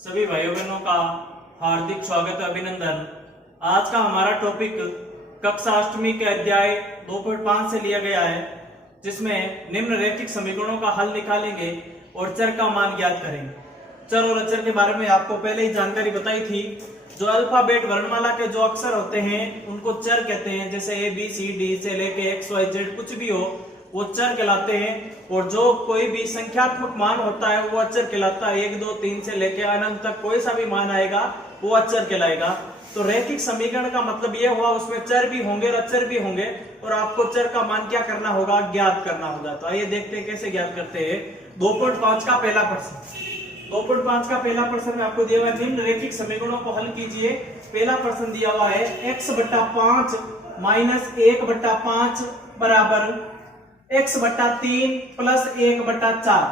सभी भाइयों बहनों का हार्दिक स्वागत अभिनंदन। आज का हमारा टॉपिक कक्षा अष्टमी के अध्याय 2.5 से लिया गया है, जिसमें निम्न रैखिक समीकरणों का हल निकालेंगे और चर का मान ज्ञात करेंगे। चर और अचर के बारे में आपको पहले ही जानकारी बताई थी। जो अल्फाबेट वर्णमाला के जो अक्षर होते हैं उनको चर कहते हैं, जैसे ए बी सी डी से लेके एक्स वाई जेड कुछ भी हो वो चर कहलाते हैं। और जो कोई भी संख्यात्मक मान होता है वो अचर कहलाता है। 1 2 3 से लेके अनंत तक कोई सा भी मान आएगा वो अचर कहलाएगा। तो रैखिक समीकरण का मतलब ये हुआ उसमें चर भी होंगे और अचर भी होंगे, और आपको चर का मान क्या करना होगा, ज्ञात करना होगा। तो आइए देखते हैं कैसे ज्ञात करते हैं। 2.5 का पहला प्रश्न 2.5 का पहला प्रश्न में आपको दिया हुआ है निम्न रैखिक समीकरणों को हल कीजिए। पहला प्रश्न दिया हुआ है x/5 माइनस 1/5 बराबर x/3 प्लस 1/4।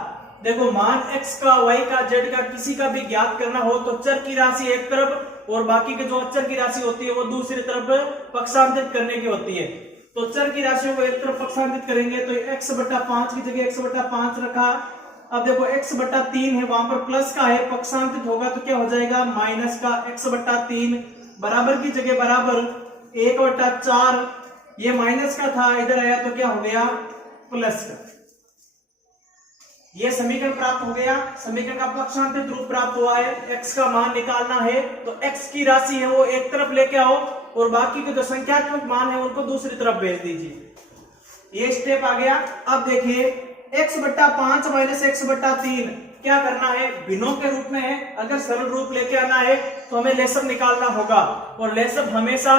देखो मान x का, y का, z का किसी का भी ज्ञात करना हो तो चर की राशि एक तरफ और बाकी के जो अचर की राशि होती है वो दूसरी तरफ पक्षांतरित करने की होती है। तो चर की राशियों को एक तरफ पक्षांतरित करेंगे तो x/5 की जगह x/5 रखा। अब देखो x/3 है, वहां पर प्लस का है, पक्षांतरित होगा तो क्या हो जाएगा माइनस का x/3 बराबर की जगह बराबर 1/4। ये माइनस का था, इधर आया तो क्या हो गया प्लस का। ये समीकरण प्राप्त हो गया। समीकरण का पक्षांतरित रूप प्राप्त हुआ है। x का मान निकालना है तो x की राशि है वो एक तरफ लेके आओ और बाकी के जो संख्यात्मक मान है उनको दूसरी तरफ भेज दीजिए। ये स्टेप आ गया। अब देखिए x/5 माइनस x/3 क्या करना है, भिन्नों के रूप में है। अगर सरल रूप लेके आना है तो हमें लेसब निकालना होगा, और लेसब हमेशा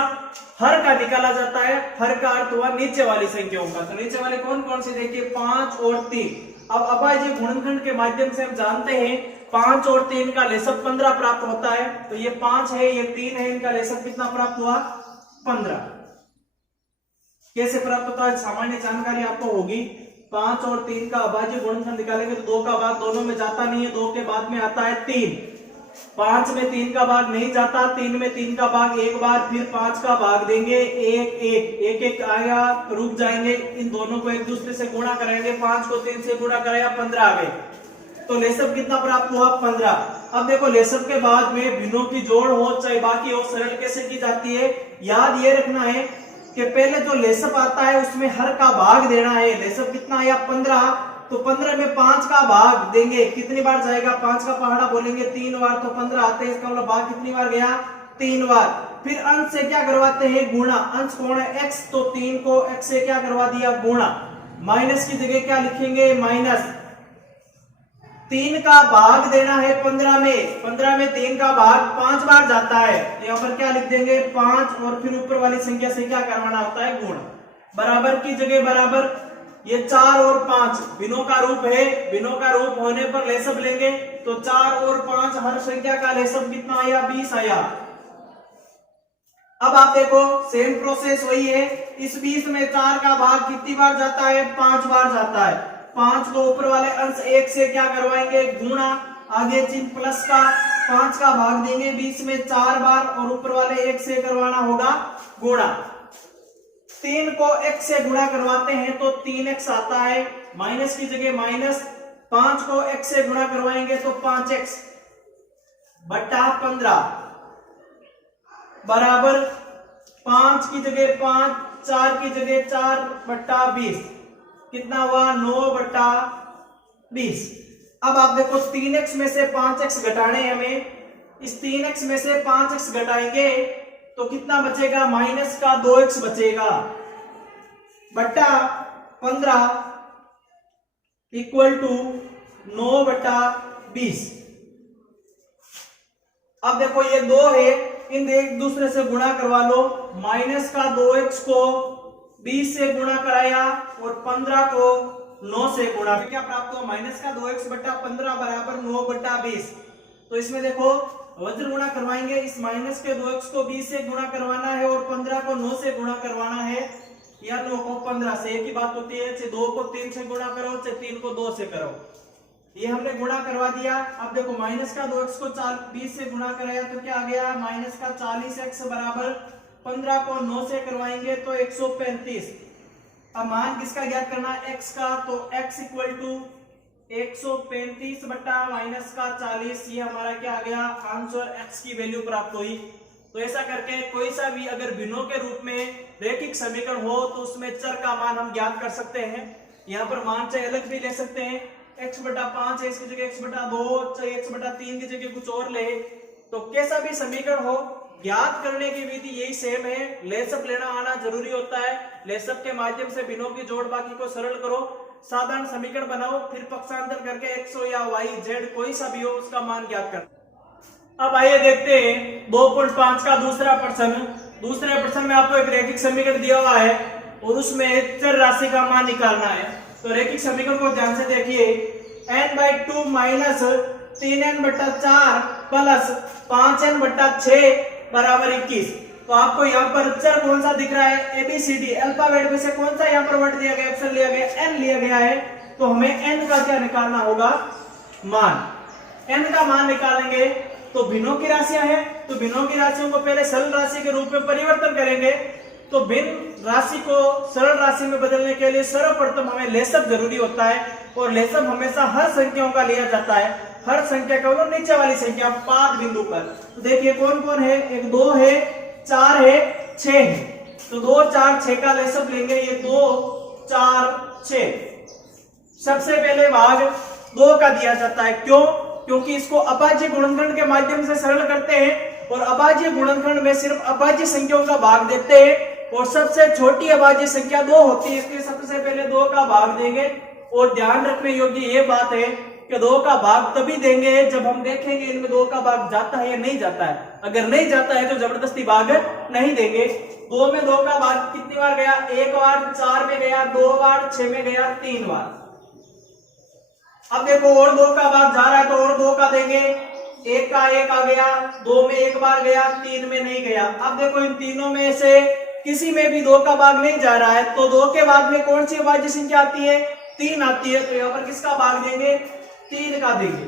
हर का निकाला जाता है। हर का अर्थ हुआ नीचे वाली संख्याओं का। तो नीचे वाले कौन कौन से देखिए 5 और 3। अब अभाज्य गुणनखंड के माध्यम से हम जानते हैं 5 और 3 का लेसब 15 प्राप्त होता है। तो ये 5 है, ये 3 है, इनका लेसब कितना प्राप्त हुआ 15। कैसे प्राप्त होता है सामान्य जानकारी आपको होगी। 5 और 3 का अभाज्य गुणनखंड निकालेंगे तो 2 का भाग दोनों में जाता नहीं है, 2 के बाद में आता है 3। 5 में 3 का भाग नहीं जाता, 3 में 3 का भाग एक बार, फिर 5 का भाग देंगे 1 आया, रुक जाएंगे, इन दोनों को एक दूसरे से गुणा करेंगे, 5 को 3 से गुणा करेगा 15 आ गए। तो लेसब कितना प्राप्त हुआ 15। अब देखो लेसब के बाद में भिन्नों की जोड़ हो चाहे बाकी हो सरल कैसे की जाती है, याद ये रखना है कि पहले जो लेसब आता है उसमें हर का भाग देना है। लेसब कितना आया 15, तो 15 में 5 का भाग देंगे, कितनी बार जाएगा 5 का पहाड़ा बोलेंगे 3 बार, तो 15 आते हैं। इसका मतलब भाग कितनी बार गया 3 बार। फिर अंश से क्या करवाते हैं गुणा। अंश कौन है x, तो 3 को x से क्या करवा दिया गुणा। माइनस की जगह क्या लिखेंगे माइनस। 3 का भाग देना है 15 में, 15 में 3 का भाग 5 बार जाता है। यहाँ पर क्या लिख देंगे 5, और फिर ऊपर वाली संख्या से क्या करवाना होता है गुण। बराबर की जगह बराबर, ये 4 और 5 भिन्नों का रूप है। भिन्नों का रूप होने पर लेसब लेंगे तो 4 और 5 हर संख्या का लेसब कितना आया 20 आया। अब आप देखो सेम प्रोसेस वही है। इस 20 में 4 का भाग कितनी बार जाता है 5 बार जाता है। 5 को ऊपर वाले अंश 1 से क्या करवाएंगे गुणा, आगे चिन्ह प्लस का, 5 का भाग देंगे 20 में 4 बार और ऊपर वाले 1 से करवाना होगा गुणा। 3 को x से गुणा करवाते हैं तो 3x आता है, माइनस की जगह माइनस। 5 को x से गुणा करवाएंगे तो 5x बटा 15 बराबर 5 की जगह 5, 4 की जगह 4 बटा 20, कितना हुआ 9 बटा 20। अब आप देखो 3x में से 5x घटाने हमें, इस 3x में से 5x घटाएंगे तो कितना बचेगा माइनस का 2x बचेगा बटा 15 इक्वल टू 9 बटा 20। अब देखो ये 2 है, इन एक दूसरे से गुणा करवा लो। माइनस का 2x को 20 से गुणा कराया और 15 को 9 से गुणा, क्या प्राप्त हुआ माइनस का 2x बटा 15 बराबर 9 बटा 20। तो इसमें देखो वज्र गुणा करवाएंगे, इस माइनस के 2x को 20 से गुणा करवाना है और 15 को 9 से गुणा करवाना है, या 9 को 15 से। एक ही बात होती है, चाहे 2 को 3 से गुणा करो चाहे 3 को 2 से करो। ये हमने गुणा करवा दिया। अब देखो माइनस का 2x को 20 से गुणा कराया तो क्या आ गया माइनस का 40x बराबर 15 को 9 से करवाएंगे तो 135। अब मान किसका ज्ञात करना है x का, तो x इक्वल टू 135 बटा माइनस का 40, ये हमारा क्या आ गया आंसर, x की वैल्यू प्राप्त हुई। तो ऐसा करके कोई सा भी अगर भिन्नों के रूप में रैखिक समीकरण हो तो उसमें चर का मान हम ज्ञात कर सकते हैं। यहाँ पर मान चाहे अलग भी ले सकते हैं, x बटा 5 है इसकी जगह x बटा 2, चाहे x बटा 3 की जगह कुछ और ले, तो कैसा भी समीकरण हो ज्ञात करने की विधि यही सेम है। लेसअप लेना आना जरूरी होता है। लेसअप के माध्यम से भिन्नों की जोड़ बाकी को सरल करो, साधारण समीकरण बनाओ, फिर पक्षांतर करके x हो या y z कोई सा भी हो उसका मान ज्ञात कर। अब आइए देखते हैं 2.5 का दूसरा प्रश्न। दूसरे प्रश्न में आपको एक रैखिक समीकरण दिया हुआ है और उसमें चर राशि का मान निकालना है। तो रैखिक समीकरण को ध्यान से देखिए, n/2 माइनस 3n बटा 4 प्लस 5n बटा 6 बराबर 21। तो आपको यहाँ पर चर कौन सा दिख रहा है, ABCD अल्फाबेट में से कौन सा यहाँ पर वर्ड दिया गया, ऑप्शन लिया गया n लिया गया है। तो हमें n का क्या निकालना होगा, मान। n का मान निकालेंगे तो भिन्नों की राशियां हैं, तो भिन्नों की राशियों को पहले सरल राशि के रूप में परिवर्तन करेंगे। तो भिन्न राशि को सरल राशि में बदलने के लिए सर्वप्रथम हमें लेसअप जरूरी होता है और लेसअप हमेशा हर संख्याओं का लिया जाता है। हर संख्या का मतलब नीचे वाली संख्या पाद बिंदु पर। तो देखिए कौन कौन है, एक 2 है, 4 है, 6 है। तो 2 4 6 का लेसअप लेंगे, ये 2 4 6। सबसे पहले भाग 2 का दिया जाता है, क्यों, क्योंकि इसको अभाज्य गुणनखंड के माध्यम से सरल करते हैं और अभाज्य गुणनखंड में सिर्फ अभाज्य संख्याओं का भाग देते हैं और सबसे छोटी अभाज्य संख्या 2 होती है, इसलिए सबसे पहले 2 का भाग देंगे। और ध्यान रखने योग्य ये बात है कि 2 का भाग तभी देंगे जब हम देखेंगे इनमें 2 का भाग जाता है या नहीं जाता है। अगर नहीं जाता है तो जबरदस्ती भाग नहीं देंगे। 2 में 2 का भाग कितनी बार गया, 1 बार, 4 में गया 2 बार, 6 में गया 3 बार। अब देखो और 2 का भाग जा रहा है तो और 2 का देंगे, 1 का 1 आ गया, 2 में 1 बार गया, 3 में नहीं गया। अब देखो इन तीनों में से किसी में भी 2 का भाग नहीं जा रहा है, तो 2 के भाग में कौन सी अभाज्य संख्या आती है, 3 आती है। तो यहाँ पर किसका भाग देंगे, 3 का देंगे।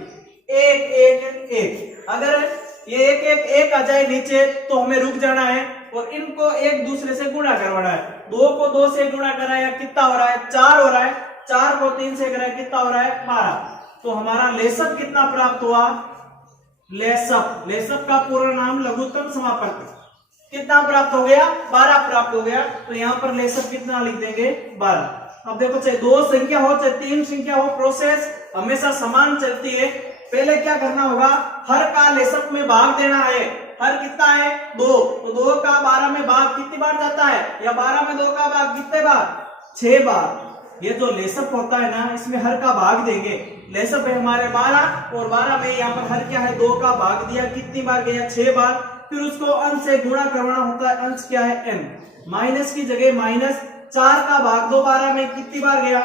1 1 1। अगर ये 1 1 1 आ जाए नीचे तो हमें रुक जाना है और इनको एक दूसरे से गुणा करवाना है। 2 को 2 से गुणा कराया कितना हो रहा है, 4 हो रहा है। 4 को 3 से कराया कितना हो रहा है, 12। तो हमारा लेसअप कितना प्राप्त हुआ, लेसअप, लेसअप का पूरा नाम लघुत्तम समापक कितना प्राप्त हो गया, 12 प्राप्त हो गया। तो यहाँ पर लेसअप कितना लिख देंगे, 12। अब देखो चाहे 2 संख्या हो चाहे 3 संख्या हो, प्रोसेस हमेशा समान चलती है। पहले क्या करना होगा, हर का लेसअप में भाग देना है। हर कितना है, 2, तो 2 का 12 में भाग कितनी बार जाता है, या 12 में 2 का भाग कितने बार, 6 बार। ये जो लेसअप होता है ना, इसमें हर का भाग देंगे। लेसअप है हमारे 12 और 12 में यहाँ पर हर क्या है, 2 का भाग दिया, कितनी बार गया, 6 बार। फिर उसको अंश से गुणा करवाना होता है, अंश क्या है, n। माइनस की जगह माइनस, 4 का भाग 2 12 में कितनी बार गया,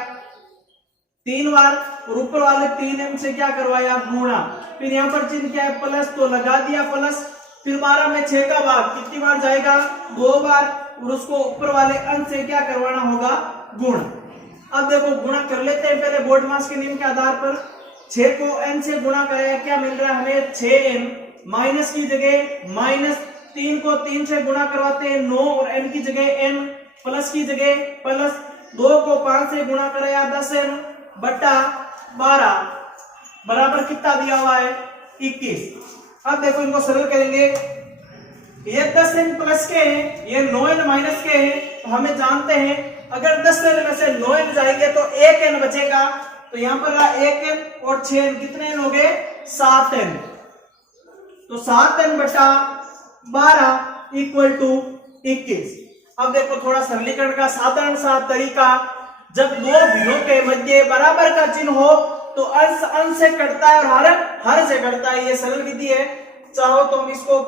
3 बार। और ऊपर वाले 3m से क्या करवाया, गुणा। फिर यहाँ पर चिन्ह क्या है, प्लस, तो लगा दिया प्लस। फिर 12 में 6 का भाग कितनी बार जाएगा, 2 बार। और उसको ऊपर वाले अंश से क्या करवाना होगा, गुण। अब देखो गुणा कर लेते हैं पहले बोर्ड मास के नियम के आधार पर। 6 को n से गुणा कराया, क्या मिल रहा है हमें, 6n। माइनस की जगह माइनस, 3 को 3 से गुणा करवाते हैं 9 और n की जगह n, प्लस की जगह प्लस। 2 को 5 से गुणा कराया 10n बटा 12 बराबर कितना दिया हुआ है, 21। अब देखो इनको सरल करेंगे, ये 10n प्लस के हैं, ये 9n माइनस के हैं। तो हमें जानते हैं अगर 10n में से 9n जाएंगे तो 1n बचेगा। तो यहाँ पर 1n और 6n कितने n हो गए, 7n। तो 7n बटा 12 इक्वल टू 21। अब देखो थोड़ा सरलीकरण का साधारण सा तरीका, जब 2 भिन्नों के मध्य बराबर का चिन्ह हो तो अंश अंश से कटता है और हर से कटता है। ये सरल विधि है, चाहो तो हम इसको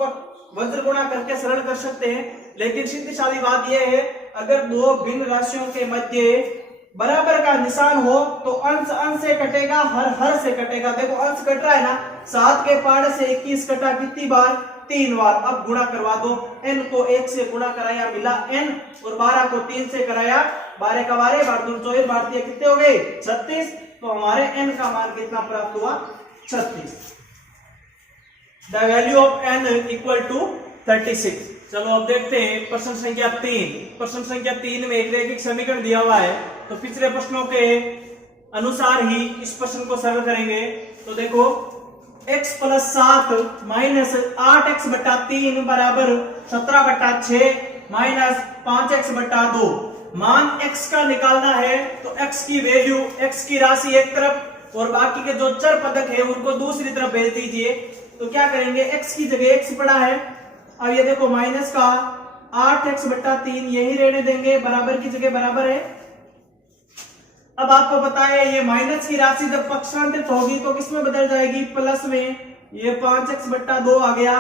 वज्र गुणा करके सरल कर सकते हैं। लेकिन सीधी बात यह है, अगर 2 भिन्न राशियों के मध्य बराबर का निशान हो तो अंश अंश से कटेगा, हर से कटेगा। देखो अंश कट रहा है ना, 7 के पाड़े से 21 कटा कितनी बार, 3 बार। अब गुणा करवा दो, n को 1 से गुणा कराया मिला n और 12 को 3 से कराया, 12 का 12 बार 2 24 बार दिया, कितने हो गए, 36। तो हमारे n का मान कितना प्राप्त हुआ, 36। The value of n equal to 36। चलो अब देखते हैं प्रश्न संख्या 3। प्रश्न संख्या 3 में एक रैखिक समीकरण दिया हुआ है। तो पिछले प्रश्नों के अनुसार ही इस प्रश्न को सरल करेंगे। तो देखो x प्लस 7 माइनस 8x बटा 3 बराबर 17 बटा 6 माइनस 5x बटा 2। मान x का निकालना है तो x की वैल्यू, x की राशि एक तरफ और बाकी के जो चर पदक है उनको दूसरी तरफ भेज दीजिए। तो क्या करेंगे, x की जगह x पड़ा है, अब ये देखो माइनस का 8x बटा 3 यही रहने देंगे, बराबर की जगह बराबर है। अब आपको पता है ये माइनस की राशि जब पक्षांतरित होगी तो किसमें बदल जाएगी, प्लस में। ये 5x बट्टा 2 आ गया,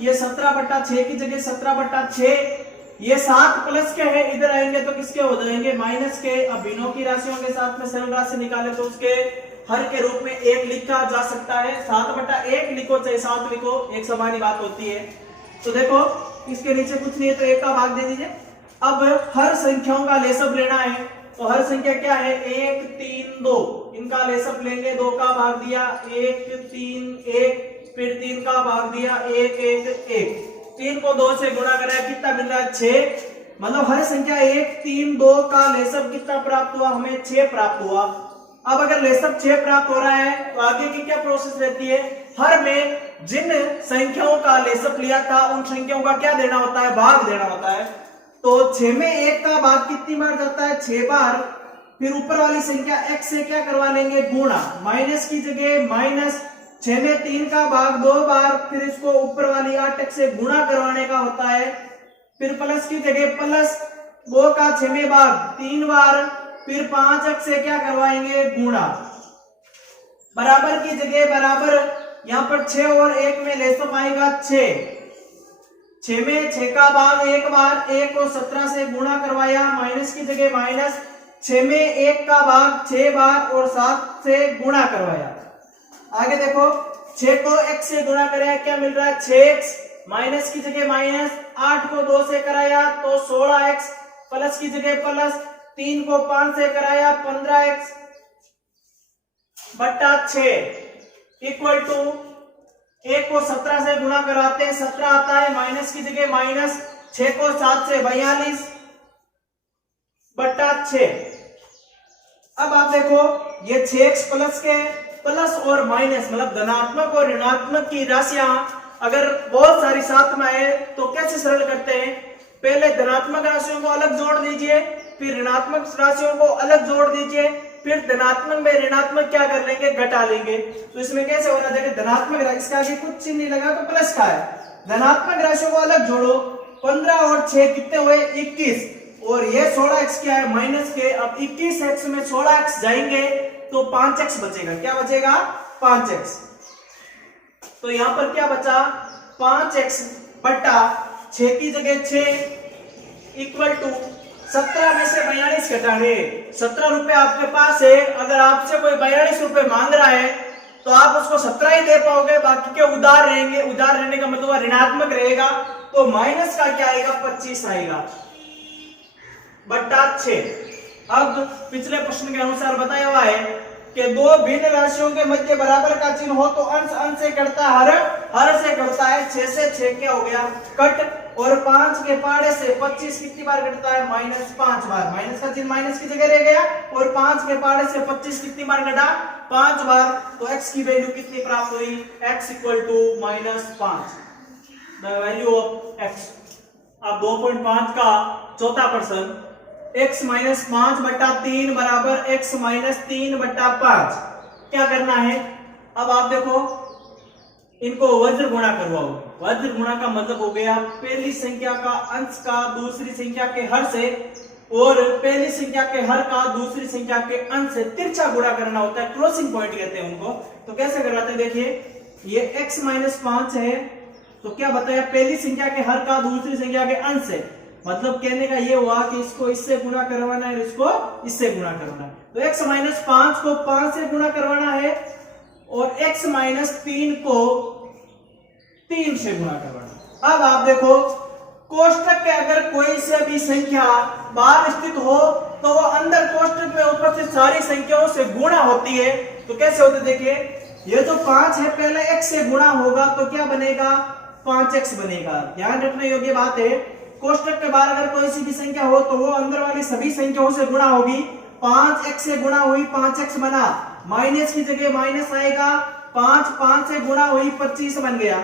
ये 17 बट्टा 6 की जगह 17 बट्टा 6। ये 7 प्लस के है, इधर आएंगे तो किसके हो जाएंगे, माइनस के। अब भिन्नों की राशियों के साथ में सरल राशि निकाले तो उसके हर के रूप में 1 लिखा जा सकता है। 7 बट्टा 1 लिखो चाहे 7 लिखो, एक समान ही बात होती है। तो देखो इसके नीचे कुछ नहीं है तो 1 का भाग दे दीजिए। अब हर संख्याओं का लेसअप लेना है, तो हर संख्या क्या है, 1 3 2, इनका लेसअप लेंगे, 2 का भाग दिया 1 3 1, फिर 3 का भाग दिया 1 1 1, 3 को 2 से गुणा करें कितना मिल रहा है, 6। मतलब हर संख्या 1 3 2 का लेसअप कितना प्राप्त हुआ, हमें 6 प्राप्त हुआ। अब अगर लेसअप 6 प्राप्त हो रहा है तो आगे की क्या प्रोसेस रहती है, हर में जिन संख्याओं का लेसअप लिया था उन संख्याओं का क्या देना होता है, भाग देना होता है। तो 6 में 1 का भाग कितनी बार जाता है, 6 बार। फिर ऊपर वाली संख्या x से क्या करवा लेंगे, गुणा, माइनस की जगह माइनस। 6 में 3 का भाग 2 बार, फिर इसको ऊपर वाली 8x से गुणा करवाने का होता है। फिर प्लस की जगह प्लस 2 का 6 में भाग 3 बार, फिर 5x से क्या करवाएंगे, गुणा। बराबर की जगह बराबर, यहाँ पर 6 और 1 में लेसअप आएगा 6। 6 में 6 का भाग 1 बार, 1 को 17 से गुणा करवाया, माइनस की जगह माइनस। 6 में 1 का भाग 6 बार और 7 से गुणा करवाया। आगे देखो 6 को x से गुणा कराया, क्या मिल रहा है, 6x, माइनस की जगह माइनस। 8 को 2 से कराया तो 16x, प्लस की जगह प्लस। 3 को 5 से कराया 15x बट्टा 6 इक्वल टू 1 को 17 से गुणा कराते हैं 17 आता है, माइनस की जगह माइनस। 6 को 7 से 42 बट्टा 6। अब आप देखो ये 6x प्लस के प्लस और माइनस मतलब धनात्मक और ऋणात्मक की राशियां अगर बहुत सारी साथ में आए तो कैसे सरल करते हैं, पहले धनात्मक राशियों को अलग जोड़ दीजिए, फिर ऋणात्मक राशियों को अलग जोड़ दीजिए, फिर धनात्मक में ऋणात्मक क्या कर लेंगे, घटा लेंगे। तो इसमें कैसे हो रहा है, देखिए धनात्मक राशि इसका आगे कुछ चिन्ह नहीं लगा तो प्लस का है। धनात्मक राशियों को अलग जोड़ो, 15 और 6 कितने हुए, 21, और ये 16x क्या है, माइनस के। अब 21x में 16x जाएंगे तो 5x बचेगा, क्या बचेगा, 5x। तो यहां पर क्या बचा, 5x बटा 6 की जगह 6 इक्वल टू 17 में से 42 घटाने। 17 रुपए आपके पास है, अगर आपसे कोई 42 रुपए मांग रहा है तो आप उसको 17 ही दे पाओगे, बाकी के उधार रहेंगे। उधार रहने का मतलब ऋणात्मक रहेगा, तो माइनस का क्या आएगा, 25 आएगा बट्टा 6। अब पिछले प्रश्न के अनुसार बताया हुआ है कि दो भिन्न राशियों के मध्य बराबर का चिन्ह हो तो अंश अंश से कटता है, हर से कटता है। 6 से 6 क्या हो गया, कट, और 5 के पाड़े से 25 कितनी बार कटता है, -5 बार। माइनस का चिन्ह माइनस की जगह रह गया, और 5 के पाड़े से 25 कितनी बार कटा, 5 बार। तो x की वैल्यू कितनी प्राप्त हुई, x equal to -5, the value of x। अब 2.5 का चौथा प्रश्न, x माइनस 5 बटा 3 बराबर x माइनस 3 बटा 5। क्या करना है, अब आप देखो इनको वज्र गुणा करवाओ। वज्र गुणा का मतलब हो गया पहली संख्या का अंश का दूसरी संख्या के हर से, और पहली संख्या के हर का दूसरी संख्या के अंश से तिरछा गुणा करना होता है, क्रॉसिंग पॉइंट कहते हैं उनको। तो कैसे करवाते हैं, देखिए ये x माइनस 5 है, तो क्या बताया, पहली संख्या के हर का दूसरी संख्या के अंश से, मतलब कहने का ये हुआ कि इसको इससे गुणा करवाना है और इसको इससे गुणा करवाना है। तो x माइनस 5 को 5 से गुणा करवाना है और x माइनस 3 को 3 से गुणा करवाना। अब आप देखो कोष्टक के अगर कोई से भी संख्या बाहर स्थित हो तो वो अंदर कोष्टक में उपस्थित सारी संख्याओं से गुणा होती है। तो कैसे होते, देखिए ये जो 5 है पहले x से गुणा होगा तो क्या बनेगा, 5x बनेगा। ध्यान रखने योग्य बात है, कोष्टक के बाहर अगर कोई सी भी संख्या हो तो वो अंदर वाली सभी संख्याओं से गुणा होगी, 5x से गुणा हुई 5x बना, माइनस की जगह माइनस आएगा, 5 से गुणा हुई 25 बन गया,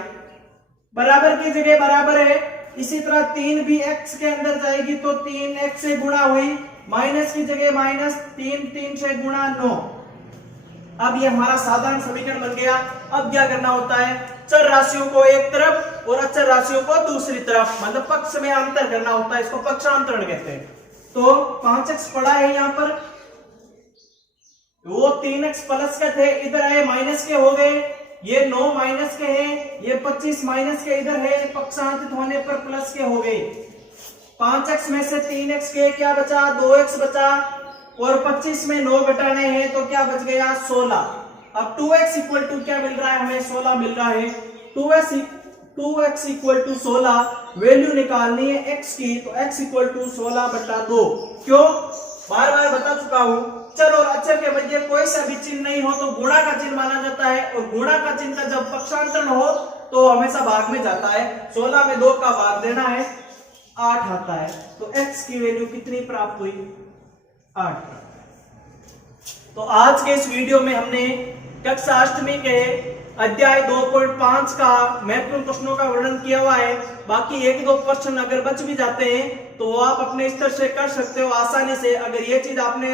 बराबर की जगह बराबर है। इसी तरह 3 भी x के अंदर जाएगी तो 3x से गुणा हुई, माइनस की जगह माइनस, 3 से गुणा 9। अब ये हमारा साधारण समीकरण बन गया। अब क्या करना होता है, चर राशियों को एक तरफ और अचर राशियों को दूसरी तरफ, मतलब पक्ष में अंतर करना होता है, इसको पक्षांतरण कहते हैं। तो 5x पड़ा है यहाँ पर, वो 3x प्लस के थे, इधर आए माइनस के हो गए, ये 9 माइनस के हैं, ये 25 माइनस के इधर है, पक्षांतरित होने पर प्लस के हो गए। 5x में से 3x के क्या बचा, 2x बचा, और 25 में 9 घटाने हैं तो क्या बच गया, 16। अब 2x इक्वल टू क्या मिल रहा है हमें, 16 मिल रहा है। 2x इक्वल टू 16 वैल्यू निकालनी है x की, तो x इक्वल टू 16/2। क्यों, बार बार बता चुका हूं, चर और अचर के मध्य कोई सा भी चिन्ह नहीं हो तो गुणा का चिन्ह माना जाता है, और गुणा का चिन्ह का जब पक्षांतरण हो तो हमेशा भाग में जाता है। 16 में 2 का भाग देना है, 8 आता है। तो x की वैल्यू कितनी प्राप्त हुई, 8। तो आज के इस वीडियो में हमने कक्षा अष्टमी के अध्याय 2.5 का महत्वपूर्ण प्रश्नों का वर्णन किया हुआ है। बाकी 1-2 प्रश्न अगर बच भी जाते हैं तो वो आप अपने स्तर से कर सकते हो आसानी से। अगर ये चीज आपने